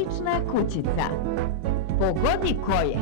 magična kućica. Pogodi ko je.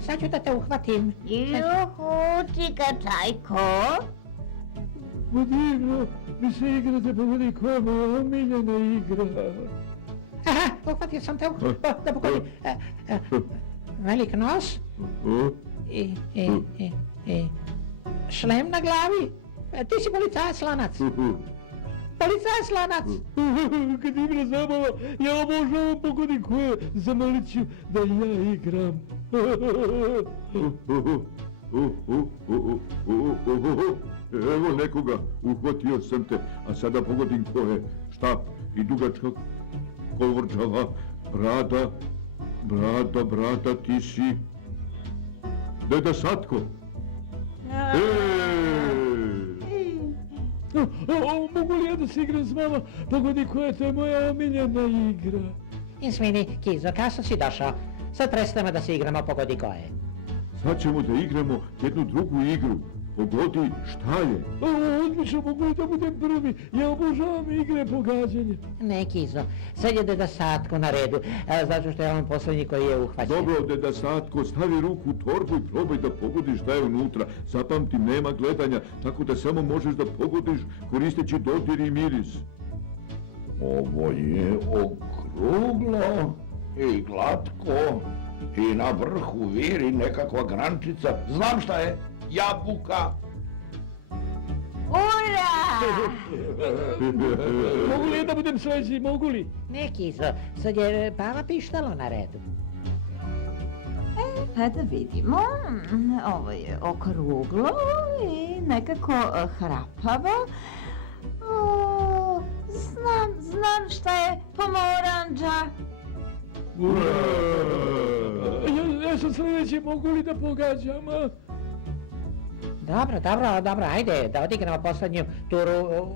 Sad ću da te uhvatim. Juhu, čika Čajko. Pa divno, mi se igrate, pogodi koja je moja omiljena igra. Aha, uhvatio sam te, da pogodi. Velik nos. I šlem na glavi. Ti si policajac lanac. Policajac lanac. Kad divna zabava, ja obožavam pogodi koje, zamolit ću da ja igram. Evo nekoga, uhvatio sam te, a sada pogodim ko je. Štap i dugačka kovrđava brada, brada, ti si Deda Satko. Mogu li ja da se igram s vama? Pogodi koja, to je moja omiljena igra. Izvini, Kizo, kasno si došao. Sad prestajemo da se igramo pogodi ko je. Sad ćemo da igramo jednu drugu igru. Pogodi šta je. Odlično, mogu li da budem prvi? Ja obožavam igre pogađanja. Ne, Kizo, sad je Deda Satko na redu, zato što je on posljednji koji je uhvaćen. Dobro, Deda Satko, stavi ruku u torbu i probaj da pogodiš šta je unutra. Zapamti, nema gledanja, tako da samo možeš da pogodiš koristeći dodir i miris. Ovo je okruglo i glatko i na vrhu viri nekakva grančica. Znam šta je, jabuka. Ura! Mogu li ja da budem sledeći, mogu li? Ne, Kizo, sad je Pava Pištalo na redu. Pa da vidimo, ovo je okruglo i nekako hrapavo. Znam šta je pomoranđa. Ja sam sledeći, mogu li da pogađam? Dobro, ajde, da odigramo posljednju turu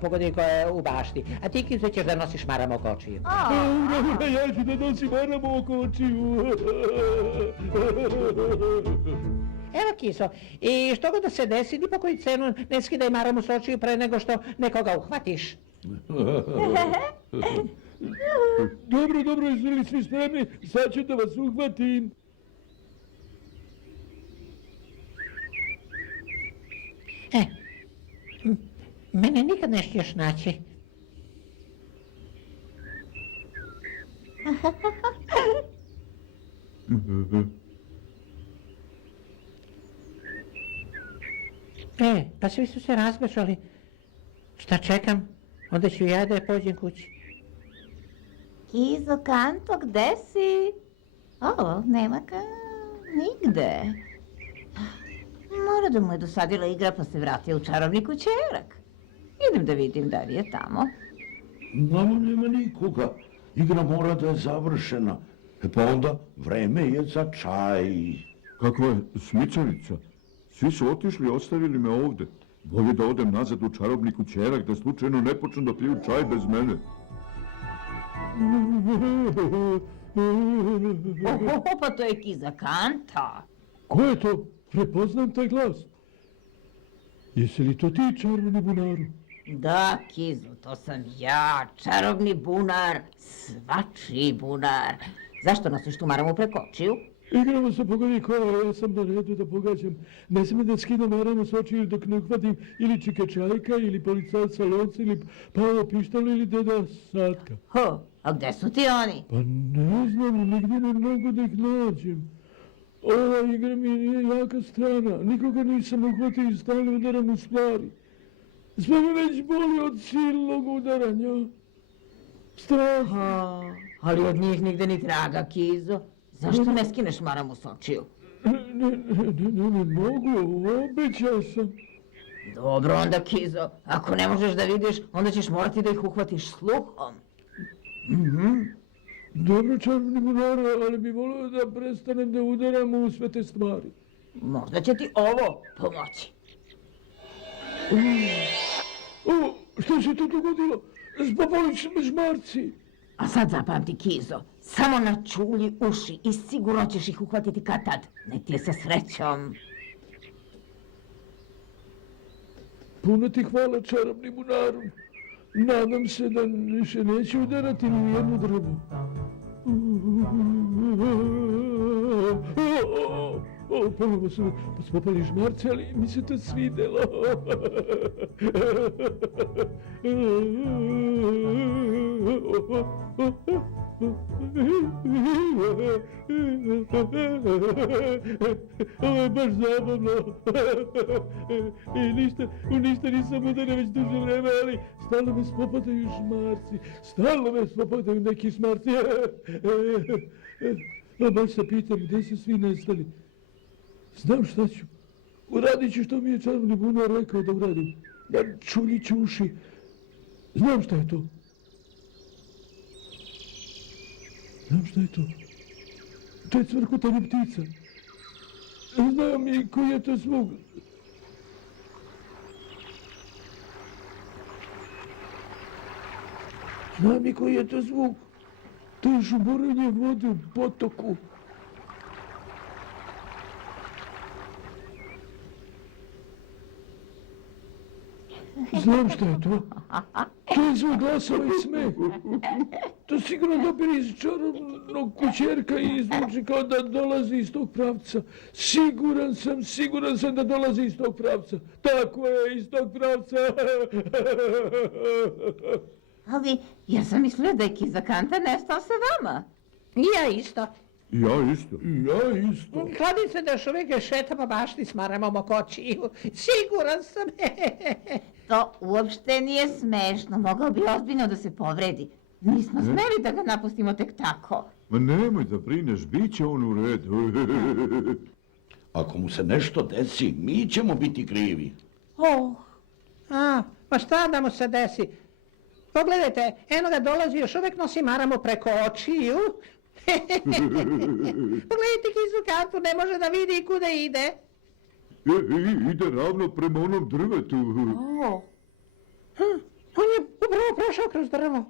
pogodi koja je u bašti. A ti, Kizo, ćeš da nosiš maramu oko očiju. Dobro, ja ću da nosim maramu oko očiju. Evo, Kizo, i što god da se desi, ni po koju cenu ne skidaj maramu s očiju pre nego što nekoga uhvatiš. Dobro, izvili svi spremni, sad ću da vas uhvatim. Mene nikad ne štiješ naći. Pa svi su se razbešali. Šta čekam? Onda ću ja da je pođem kući. Kizo, Kanto, gde si? Nema ga nigde. Mora da mu je dosadila igra pa se vratio u čarobni kućerak. Idem da vidim da li je tamo. Nema nikoga. Igra mora da je završena. Pa onda vreme je za čaj. Kako je, smicarica? Svi su otišli i ostavili me ovde. Bolje da odem nazad u čarobni kućerak, da slučajno ne počnu da piju čaj bez mene. Pa to je Kiza Kanta. Ko je to? Prepoznam taj glas. Jesi li to ti, čarobni bunaru? Da, Kizo, to sam ja, čarobni bunar, svačiji bunar. Zašto nosiš tu maramu preko očiju? Igramo se pogodi koja, ja sam na redu da pogađam. Ne smije da skidam maramu s očiju dok ne uhvatim ili Čika Čajka, ili policajca Lonca, ili Pavo Pištalo, ili Deda Satka. A gde su ti oni? Pa ne znam, nigdje ne mogu da ih nađem. Ova igra mi nije jaka strana, nikoga nisam uhvatio i stalno udaram u stvari. Sve me već boli od silnog udaranja. Strašno. Ali od njih nigde ni traga, Kizo. Zašto ne skineš maramu s očiju? Ne mogu, obećao sam. Dobro onda, Kizo. Ako ne možeš da vidiš, onda ćeš morati da ih uhvatiš sluhom. Dobro, čarobni bunare, ali bi volio da prestanem da udaram u sve te stvari. Možda će ti ovo pomoći. O, što se tu dogodilo? Spopali su me žmarci. A sad zapamti, Kizo, samo načulji uši i sigurno ćeš ih uhvatiti kad tad. Nek ti je sa srećom. Puno ti hvala, čarobni bunaru. Nadam se da više neće udarati ni u jednu drvo. Ponovo su me spopali žmarci, ali mi se to svidelo. Ovo je baš zabavno. I ništa nisam udario već duže vreme, ali stalno me spopadaju žmarci. Stalno me spopadaju neki žmarci. Baš se pitam gdje su svi nestali. Znam šta ću. Uradit ću što mi je čarobni bunar rekao da uradim. Čuljit ću uši. Znam šta je to. Znam šta je to. To je cvrkutanje ptica. Znam i koji je to zvuk. Znam i koji je to zvuk. To je žuborenje vode u potoku. Znam šta je to. To je zvuk glasova i smeh. To sigurno dopire iz čarobnog kućerka i zvuči kao da dolazi iz tog pravca. Siguran sam da dolazi iz tog pravca. Tako je, iz tog pravca. Ali ja sam mislila da je Kiza Kanta nestao sa vama. I ja isto. Ja isto. Ja isto. Kladim se da još uvijek šeta po bašti s maramom oko očiju. Siguran sam. To uopšte nije smešno. Mogao bi ozbiljno da se povredi. Nismo smeli da ga napustimo tek tako. Ma nemoj da brineš, bit će on u redu. Ako mu se nešto desi, mi ćemo biti krivi. Pa šta da mu se desi? Pogledajte, eno ga dolazi, još uvijek nosi maramu preko očiju. Pogledajte Kizu Kantu, ne može da vidi kuda ide. Ide ravno prema onom drvetu. On je upravo prošao kroz drvo.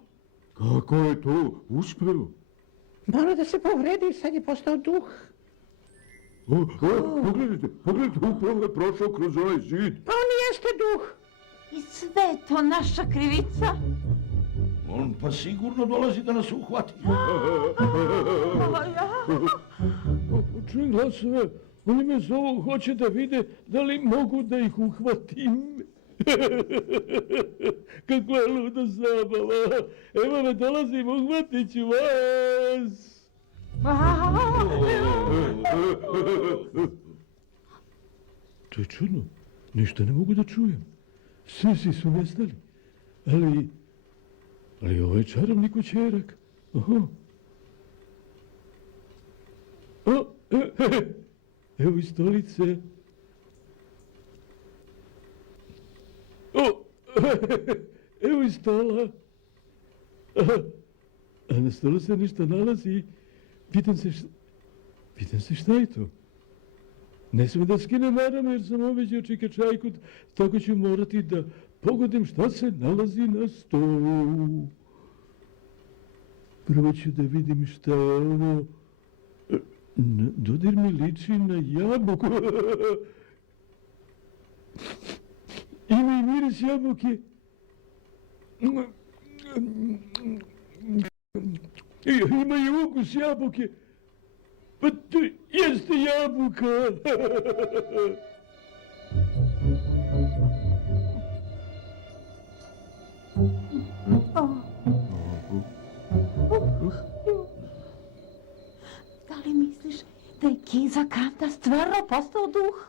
Kako je to uspjelo? Mora da se povredi, sad je postao duh. Pogledajte, upravo je prošao kroz onaj zid. Pa on jeste duh. I sve je to naša krivica. On pa sigurno dolazi da nas uhvati. Čujem glasove. Oni me zovu, hoće da vide da li mogu da ih uhvatim. Kakva je luda zabava. Evo me dolazim, uhvatit ću vas. To je čudno. Ništa ne mogu da čujem. Svi su nestali. Ali ovo je čarobni kućerak. Evo i stolice. Evo i stola. A na stolu se ništa nalazi. Pitam se šta je to? Ne smem da skinem maramu jer sam obećao čikačajku, tako ću morati da pogodim šta se nalazi na stolu. Prvo ću da vidim šta je ovo. Dodir mi liči na jabuku. Ima i miris jabuke. Ima i ukus jabuke. Pa to jeste jabuka. Da li misliš da je Kiza Kanta stvarno postao duh?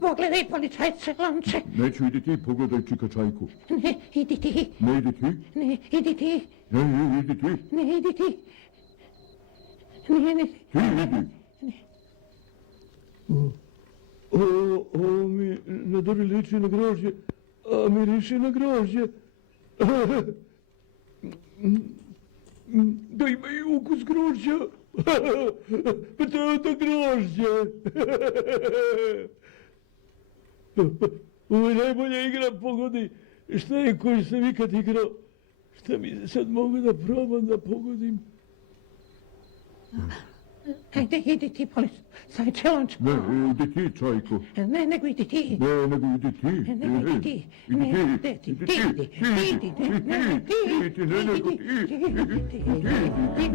Pogledaj, policajce, lonče. Neću, idi ti, pogledaj čika čajku. Ne, idi ti. Ne idi ti? Ne, idi ti. Ne, idi ti. Ne, idi ti. Ne. Ti idi. Ovo mi na dobi liči na grožđe, a miriši na grožđe. Da ima i ukus grožđa. Pa to je onda grožđe. Ovo je najbolja igra, pogodi. Šta je koji sam ikad igrao? Šta mi sad mogu da probam da pogodim? Ajde, idi ti, policajče, lonče. Ne, idi ti, čajko. Ne, nego idi ti. Ne, nego idi ti. Nego idi ti. Ne, Idi ti, ti. ti, Idi ti, ti. ti, ti, ne, ti, Idi ti, ne, nego ti. ti, ti, ti, ti, ti.